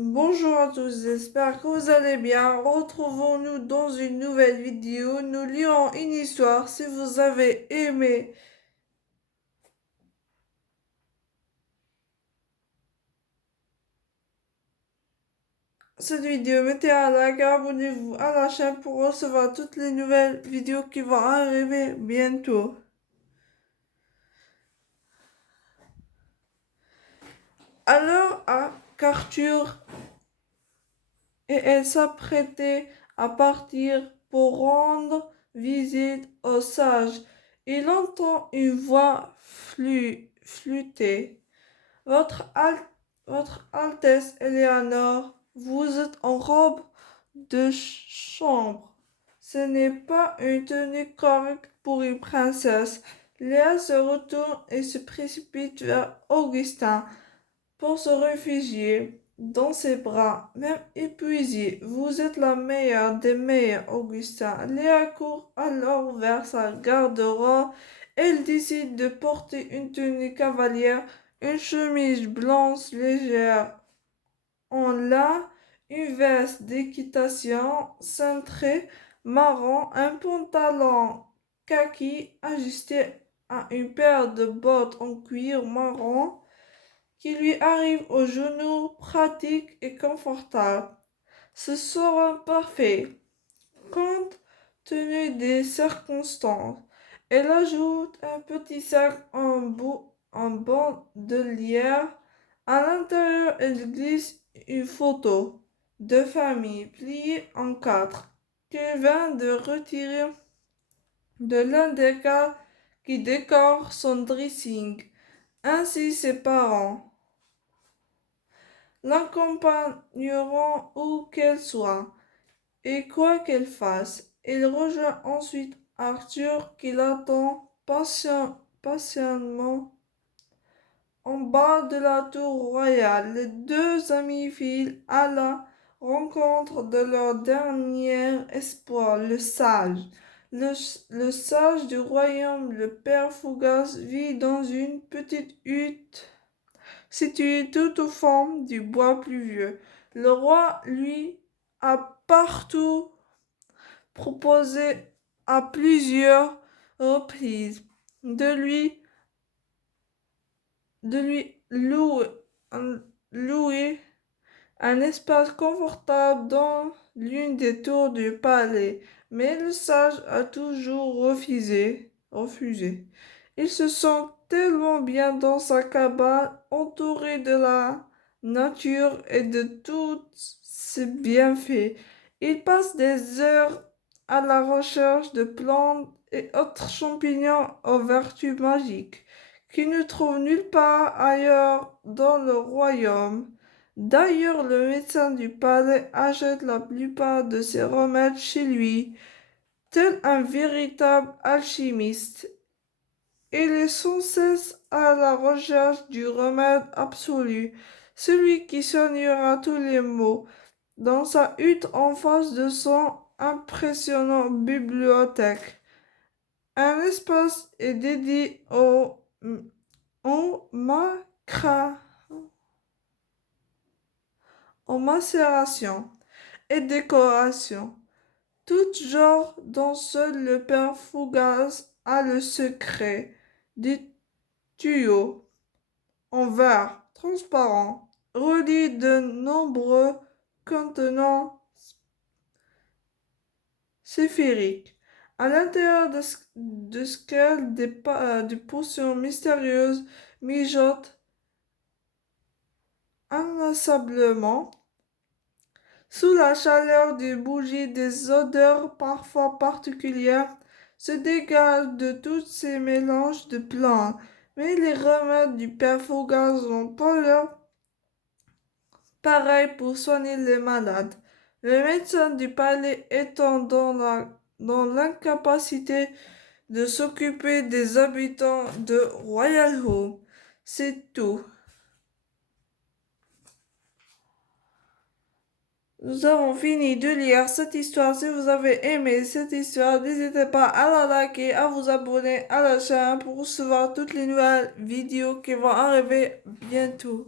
Bonjour à tous, j'espère que vous allez bien. Retrouvons-nous dans une nouvelle vidéo. Nous lirons une histoire. Si vous avez aimé cette vidéo, mettez un like, abonnez-vous à la chaîne pour recevoir toutes les nouvelles vidéos qui vont arriver bientôt. Alors, qu'Arthur et elle s'apprêtaient à partir pour rendre visite au sage, il entend une voix flûter. Votre, Al- Votre Altesse Éléanore, vous êtes en robe de chambre. Ce n'est pas une tenue correcte pour une princesse. Léa se retourne et se précipite vers Augustin pour se réfugier dans ses bras, même épuisée. Vous êtes la meilleure des meilleures, Augustin. Léa court alors vers sa garde-robe. Elle décide de porter une tenue cavalière, une chemise blanche légère en lin, une veste d'équitation cintrée marron, un pantalon kaki ajusté à une paire de bottes en cuir marron qui lui arrive aux genoux, pratique et confortable. Ce sera parfait, compte tenu des circonstances. Elle ajoute un petit sac en bandelière. À l'intérieur, elle glisse une photo de famille pliée en quatre qu'elle vient de retirer de l'un des cadres qui décore son dressing. Ainsi, ses parents l'accompagneront où qu'elle soit, et quoi qu'elle fasse. Il rejoint ensuite Arthur qui l'attend patiemment en bas de la tour royale. Les deux amis filent à la rencontre de leur dernier espoir, le sage. Le sage du royaume, le père Fougas, vit dans une petite hutte situé tout au fond du bois pluvieux. Le roi, lui, a partout proposé à plusieurs reprises de lui, de lui louer un espace confortable dans l'une des tours du palais, mais le sage a toujours refusé. Il se sent tellement bien dans sa cabane, entouré de la nature et de tous ses bienfaits. Il passe des heures à la recherche de plantes et autres champignons aux vertus magiques, qu'il ne trouve nulle part ailleurs dans le royaume. D'ailleurs, le médecin du palais achète la plupart de ses remèdes chez lui, tel un véritable alchimiste. Il est sans cesse à la recherche du remède absolu, celui qui soignera tous les maux. Dans sa hutte en face de son impressionnante bibliothèque, un espace est dédié au macra- aux macérations et décorations. Tout genre dont seul le père Fougas a le secret. Des tuyaux en verre transparent relient de nombreux contenants sphériques. À l'intérieur de ce des potions mystérieuses mijotent inlassablement. Sous la chaleur des bougies, des odeurs parfois particulières se dégagent de tous ces mélanges de plantes, mais les remèdes du père Fougas n'ont pas leur pareil pour soigner les malades. Le médecin du palais étant dans l'incapacité de s'occuper des habitants de Royal Home. C'est tout. Nous avons fini de lire cette histoire. Si vous avez aimé cette histoire, n'hésitez pas à la liker, à vous abonner à la chaîne pour recevoir toutes les nouvelles vidéos qui vont arriver bientôt.